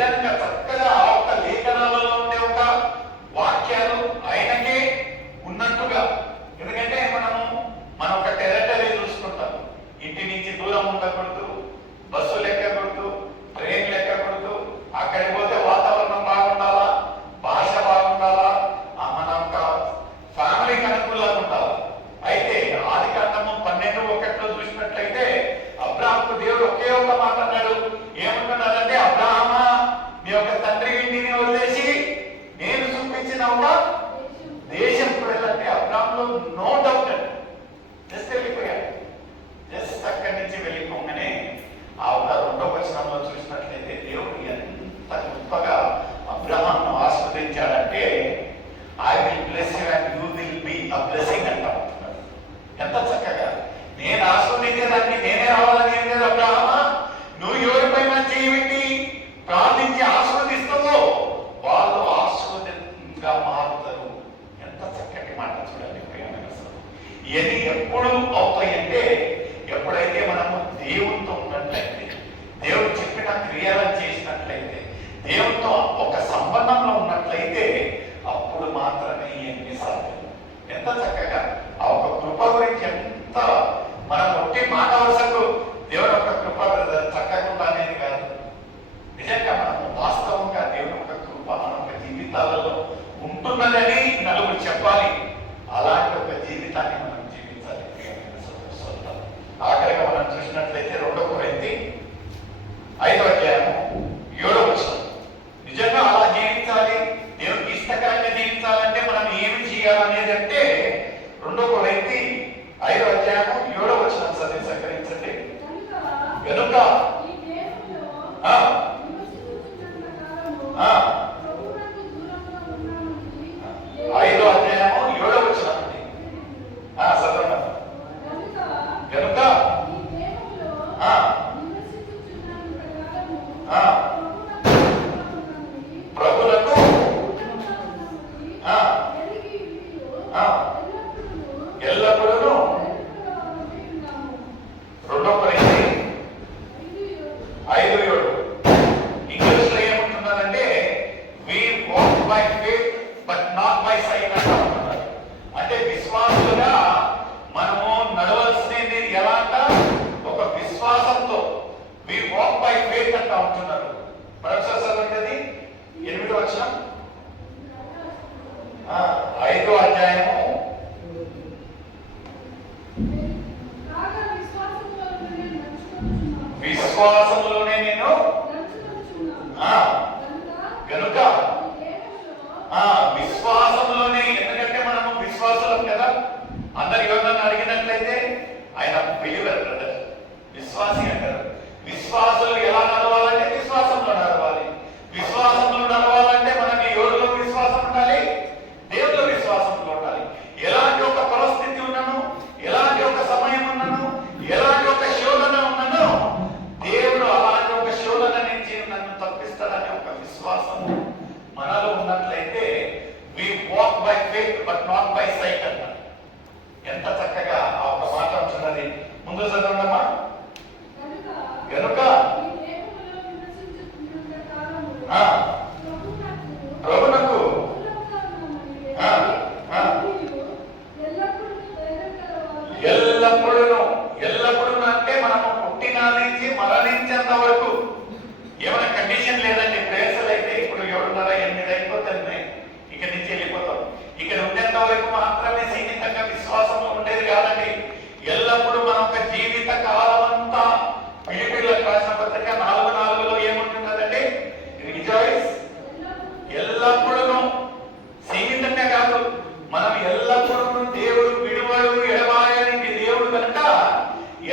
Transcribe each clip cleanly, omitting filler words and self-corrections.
నిజంగా చక్కగా ఆ ఒక్క లేఖనాలలో ఉండే ఒక వాక్యాలు ఆయనకే ఉన్నట్టుగా. ఎందుకంటే మనం ఒక టెరిటరీ చూసుకుంటాం. ఇంటి నుంచి దూరం ఉండకూడదు, బస్సులు ఎక్కకూడదు, ట్రైన్లు ఎక్కకూడదు. అక్కడికి పోతే వాతావరణం బాగుండాలా, భాష బాగుండాలా, మన ఒక ఫ్యామిలీకి అనుకూలంగా ఉండాలి. అయితే ఆదికాండము 12:1 చూసినట్లయితే అబ్రాహాముకు దేవుడు ఒకే ఒక మాట అన్నాడు. ఏమంటున్నాడంటే, అబ్రాహామా, మీ యొక్క తండ్రి ఇంటిని వదిలేసి నేను చూపించిన ఒక దేశం వెళ్ళంటే అబ్రాహాంలో నో డౌట్ అండి. జస్ట్ వెళ్ళిపోయాడు. జస్ట్ అక్కడి నుంచి వెళ్ళిపోగానే ఆ ఒక 2వ వచనంలో చూసినట్లయితే దేవుడు ఎంత గొప్పగా అబ్రహాంను ఆస్వాదించాడంటే, I will bless you and you will be a blessing అంటాడు. ఎంత చక్కగా, నేను ఆస్వాదించేదాన్ని నేనే రావాలని ఏం లేదు. అబ్రహామా, నువ్వు ఎవరిపైన చేయబెట్టి ప్రార్థించి ఆస్వాదిస్తావో వాళ్ళు ఆస్వాదంగా మారుతారు. ఎంత చక్కటి మాట చూడండి ప్రియమైన అసలు. ఇవన్నీ ఎప్పుడు అవుతాయంటే ఎప్పుడైతే మనము దేవునితో ఉన్నట్లయితే, దేవుడు చెప్పిన క్రియలను చేసినట్లయితే, దేవునితో ఒక సంబంధంలో ఉన్నట్లయితే అప్పుడు మాత్రమే ఇవన్నీ సాధ్యం. ఎంత చక్కగా ఆ ఒక కృప గురించి ఎంత మనం ఒట్టి మాట వరుసకు దేవుడు ఒక కృప చక్కగా అనేది కాదు. నిజంగా మనము వాస్తవంగా దేవుని ఒక కృప మన ఒక జీవితాలలో ఉంటున్నదని నలుగురు చెప్పాలి. అలాంటి ఒక జీవితాన్ని మనం జీవించాలి. ఆఖరిగా మనం చూసినట్లయితే 2 కొరింథీ 5:7 నిజంగా అలా జీవించాలి, దేవునికి ఇష్టకరంగా జీవించాలంటే మనం ఏమి చేయాలనేది అంటే 2 కొరింథీ 5:7 చదివి సహకరించండి. కనుక 5:7 చదవండి. కనుక ప్రభులకు ఎల్లప్పుడూ 2 కొరింథీ 5:7 ఇంగ్లీష్ లో ఏమంటున్నారంటే, we walk by faith but not by sight అంటున్నారు. అంటే విశ్వాసులుగా మనము నడవలసినది ఎలా అంట, ఒక విశ్వాసంతో. we walk by faith అంటా ఉంటున్నారు. మరొకసారి చదవండి 8వ వచనం. 5వ అధ్యాయము. విశ్వాసములోనే నేను గనుక విశ్వాసంలోనే. ఎందుకంటే మనము విశ్వాసులం కదా. అందరు ఎవరన్నా అడిగినట్లయితే ఆయన బిలీవర్ బ్రదర్, విశ్వాసి అంటారు. విశ్వాసులు ఎలా నడవాలంటే విశ్వాసంలో నడవాలి. విశ్వాసంలో నడవాలంటే మనకి ఎవరిలో విశ్వాసం ఉండాలి, దేవుడిలో విశ్వాసంలో ఉండాలి. ఎలాంటి ఒక పరిస్థితి ఉన్నాను, ఎలాంటి ఒక సమయం ఉన్నాను, ఎలాంటి ఒక శోధన ఉన్నాను, దేవుడు అలాంటి ఒక శోధన నుంచి నన్ను తప్పిస్తాడనే ఒక విశ్వాసం మనలో ఉన్నట్లయితే we walk by faith but not by sight అన్నారు. ఎంత చక్కగా ఆ ఒక మాట ఉంటున్నది. ముందు చదవండమ్మా. కనుక ప్రభునకు ఎల్లప్పుడూ అంటే మనము పుట్టిన నుంచి మరణించేంత వరకు ఏమైనా కండిషన్ లేదండి. ప్రేసలు అయితే ఇప్పుడు 7:30 8 అయిపోతుంది, ఇక్కడి నుంచి వెళ్ళిపోతాం. ఇక్కడ ఉండేంత వరకు మాత్రమే సీమితంగా విశ్వాసంలో ఉండేది కాదండి. ఎల్లప్పుడూ మన ఒక జీవిత కాలం అంతా ఫిలిప్పీయులకు రాసిన పత్రిక 4:4 ఏముంటున్నదండి, రిజాయిస్. ఎల్లప్పుడూ సీమితంగా కాదు, మనం ఎల్లప్పుడూ దేవుడు విడువడు ఎడబాయని దేవుడు కనుక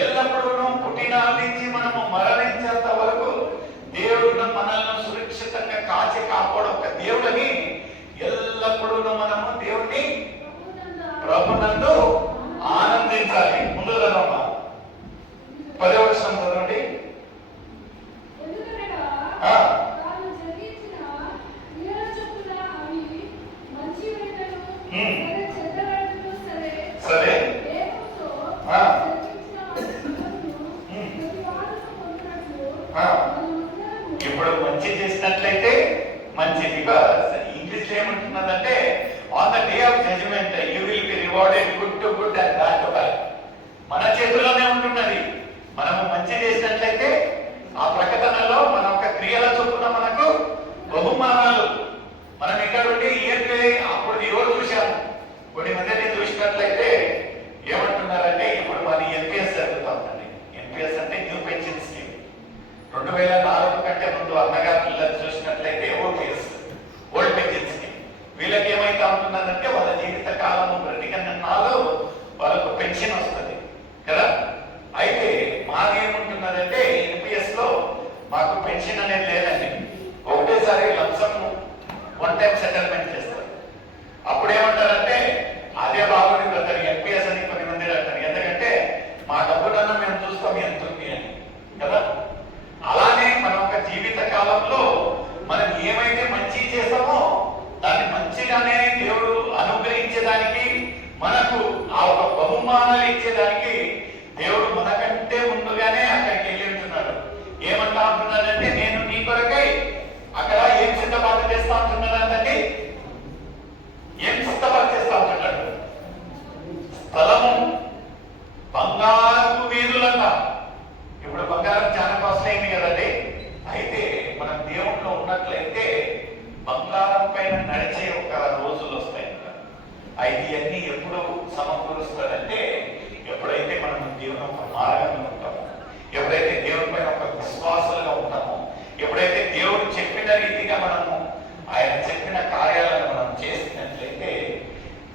ఎల్లప్పుడూ పుట్టిన నుంచి మనము మరణించేంత వరకు దేవుడు మనల్ని సురక్షితంగా కాచి కాపాడు ఒక దేవుడని ఎల్లప్పుడూ మనము దేవుడిని ప్రభునందు ఆనందించాలి. ముందు చదవమ్మా 10వ వచనం చదవండి. సరే ఇప్పుడు మంచి చేసినట్లయితే మంచిదిగా. ఇంగ్లీష్ ఏమంటున్నదంటే on the day of judgement you will be rewarded good to good and bad to bad. మన చేతుల్లోనే ఉంటున్నది. మనము మంచి చేసినట్లయితే ఆ ప్రకటనలో మన యొక్క క్రియల చొప్పున మనకు బహుమానాలు. మనం ఇక్కడ ఉండి అప్పుడు ఎవరు చూశాము, కొన్ని మందిని చూసినట్లయితే ఏమంటున్నారంటే ఇప్పుడు మాది ఎన్పిఎస్ జరుగుతా ఉందండి. ఎన్పిఎస్ అంటే న్యూ పెన్షన్ స్కీమ్. 2004 కంటే ముందు అన్నగారు పిల్లలు చూసినట్లయితే ఓపీఎస్, ఓల్డ్ పెన్షన్ స్కీమ్. వీళ్ళకి ఏమైతే ఉంటున్నదంటే వాళ్ళ జీవిత కాలము బ్రతికన్నాళ్ళు వాళ్ళకు పెన్షన్ వస్తుంది కదా. అయితే మాది ఏముంటున్నదంటే ఎన్పిఎస్ లో మాకు పెన్షన్ అనేది లేదండి. ఒకటేసారి లంసమ్ వన్ టైం సెటిల్మెంట్ చేస్తారు. అప్పుడు ఏమంటారంటే అదే బాగుంది బ్రదర్ ఎన్పిఎస్ అని కొన్ని మంది అంటారు. ఎందుకంటే మా డబ్బులన్నా మేము చూస్తాం ఎంత ఉంది అని కదా. అలానే మన యొక్క జీవిత కాలంలో మనం ఏమైతే మంచి చేస్తామో దాన్ని మంచిగానే దేవుడు అనుగ్రహించేదానికి, మనకు ఆ ఒక బహుమానాలు ఇచ్చేదానికి దేవుడు మనకంటే ముందుగానే అక్కడికి వెళ్ళి ఉంటున్నాడు. ఏమంటా ఉంటున్నాడంటే నేను నీ కొరకై అక్కడ ఏం సిద్ధపాటు చేస్తా ఉంటున్నాడంటే ఏం సిద్ధపాటు చేస్తా ఉంటున్నాడు. స్థలము, బంగారు వీధులంట. ఇప్పుడు బంగారం చాలా కాస్ట్ అయింది కదండి. అయితే మనం దేవుణ్ణిలో ఉన్నట్లయితే బంగారం పైన నడిచే ఒక రోజులు వస్తాయి. అయితే ఇవన్నీ ఎప్పుడు సమకూరుస్తాడంటే ఎప్పుడైతే మనం దేవుని ఒక మార్గంలో ఉంటామో, ఎప్పుడైతే దేవుని పైన ఒక విశ్వాసాలుగా ఉంటామో, ఎప్పుడైతే దేవుడు చెప్పిన రీతిగా మనము ఆయన చెప్పిన కార్యాలను మనం చేసినట్లయితే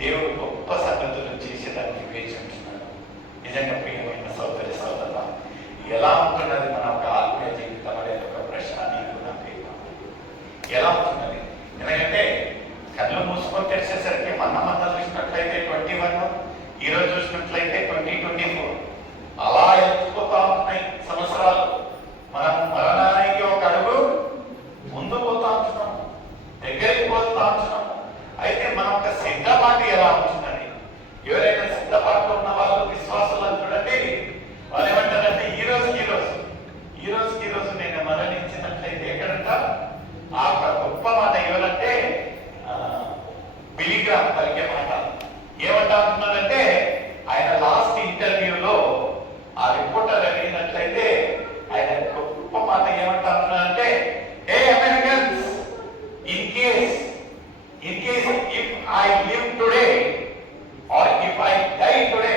దేవుడు గొప్ప సంగతులు చేసేదానికి వేచి ఉంటున్నాడు. నిజంగా ప్రియమైన సోదరి సోదరుల, ఎలా ఉంటున్నది మన ఒక ఆత్మీయ జీవితం అనే ఒక ప్రశ్న నీకు నాకు ఎలా ఉంటున్నది? ఎందుకంటే కళ్ళు మూసుకొని తెరిచేసరికి మన చూసినట్లయితే 21, ఈరోజు చూసినట్లయితే 2024 అలా వెళ్ళిపోతా ఉంటున్నాయి సంవత్సరాలు. మనం మరణానికి ఒక అడుగు ముందు పోతా ఉంటున్నాం, దగ్గరికి పోతా ఉంటున్నాం. అయితే మన ఒక సిద్ధపాటు ఎలా ఉంటుందని, ఎవరైనా సిద్ధపాటులో ఉన్న వాళ్ళు విశ్వాసాలు చూడండి, వాళ్ళు ఏమంటారంటే ఈ రోజుకి రోజు నేను మరణించినట్లయితే ఎక్కడంట ఆ గొప్ప మాట ఎవరంటే బిలిగ్రామ్ పలికే మాట. ఏమంటా ఉంటున్నారంటే ఆయన లాస్ట్ ఇంటర్వ్యూలో ఆ రిపోర్టర్ అడిగినట్లయితే ఆయన గొప్ప మాట ఏమంటా ఉంటున్నారంటే ఏ Americans, in case if I live today or if I die today,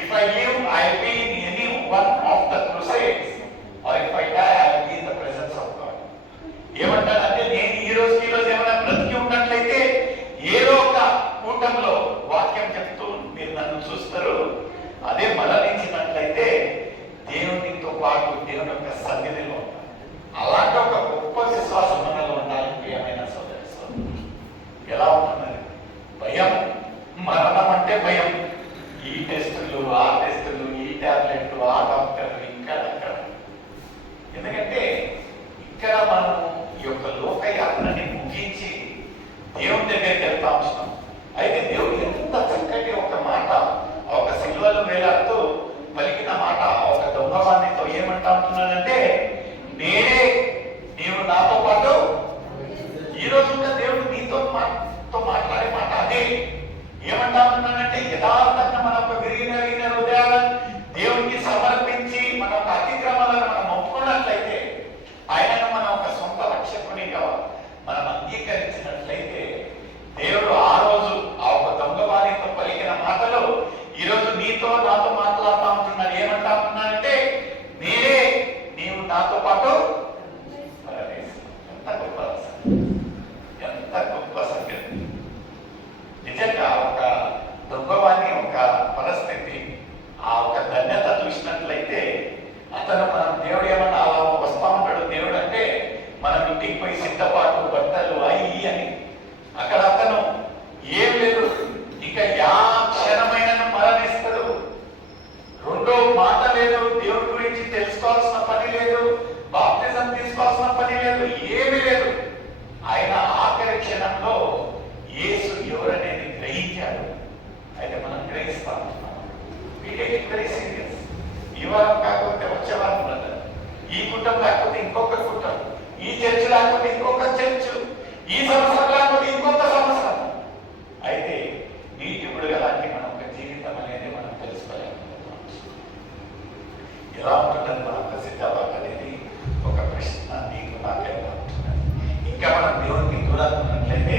if I live I be in any one of the crusades or if I die I be in the presence of God. ఏమంటారంటే నేను ఈ రోజు ఏమైనా బ్రతికి ఉన్నట్లయితే ఏదో ఒక కూటంలో వాక్యం చెప్తూ మీరు నన్ను చూస్తారు. అదే మరణించినట్లయితే దేవునితో పాటు దేవుని యొక్క సన్నిధిలో ఉంటారు. అలాంటి ఒక గొప్ప విశ్వాసం మనలో ఉండాలి. ప్రియమైన సోదరి సోదరు, ఎలా ఉంటున్నది? భయం, మరణం అంటే భయం. ఈ టెస్టులు, ఆ టెస్టులు, ఈ టాబ్లెట్లు, ఆ డాక్టర్లు, ఇక్కడ అక్కడ. ఎందుకంటే ఇక్కడ మనం ఈ యొక్క లోకయాత్రని ముగించి దేవుని దగ్గరికి వెళ్తా ఉంటున్నాం. అయితే దేవుడు ఎంత చక్కటి ఒక మాట, ఒక సిలువలో వేలాడుతూ పలికిన మాట ఒక దొంగవాణితో ఏమంటా ఉంటున్నాడంటే నేనే, నీవు నాతో పాటు. ఈ రోజు దేవుడు నీతో మాట్లాడే మాట అదే. ఏమంటా ఉంటున్నాడంటే యథార్థంగా మన ఒక విరిగిన హృదయాలను దేవునికి సమర్పించి మన ఒక అతిక్రమాలను మనం ఒప్పుకున్నట్లయితే, ఆయనను మన ఒక సొంత రక్షకునిగా మనం అంగీకరించినట్లయితే దేవుడు ఆ రోజు ఆ ఒక దొంగవాణితో పలికిన మాటలు ఈరోజు నీతో నాతో మాట్లాడుతూ ఉంటున్నారు. ఏమంటా ఉంటున్నారంటే నేనే, నీవు నాతో పాటు. ఎంత గొప్ప, ఎంత గొప్ప సంగతి. నిజంగా ఒక దొంగవాణి ఒక పరిస్థితి, ఆ ఒక ధన్యత చూసినట్లయితే అతను మనం దేవుడు ఏమన్నా అలా వస్తా ఉంటాడు. దేవుడు అంటే మనం ఇంటికి పోయి సిద్ధపాటు, బట్టలు అయ్యి అని. అక్కడ అతను ఏం లేదు, ఇంకా యా క్షణమైన మరణిస్తాడు. రెండో మాట లేదు, దేవుడి గురించి తెలుసుకోవాల్సిన పని లేదు, బాప్తిజం తీసుకోవాల్సిన పని లేదు, ఏమీ లేదు. ఆయన ఆఖరి క్షణంలో యేసు ఎవరనేది గ్రహించాడు. అయితే మనం గ్రహిస్తా ఉంటున్నాం. Very serious. ఈ వారం కాకపోతే వచ్చే వారం, ఈ కుటుంబం కాకపోతే ఇంకొక కుటుంబం. ఈ చర్చ్ లేకపోతే ఇంకొక చర్చ్, ఈ సంవత్సరం లేకపోతే ఇంకొక సంవత్సరం. అయితే నీటి విడుదల లాంటి మన ఒక జీవితం అనేది మనం తెలుసుకోలేకపోతున్నాం. ఎలా ఉంటుందని మనం ప్రసిద్ధాబాద్ అనేది ఒక ప్రశ్న నీకు నాకేలా ఉంటున్నది. ఇంకా మనం దేవునికి దూరంగా ఉన్నట్లయితే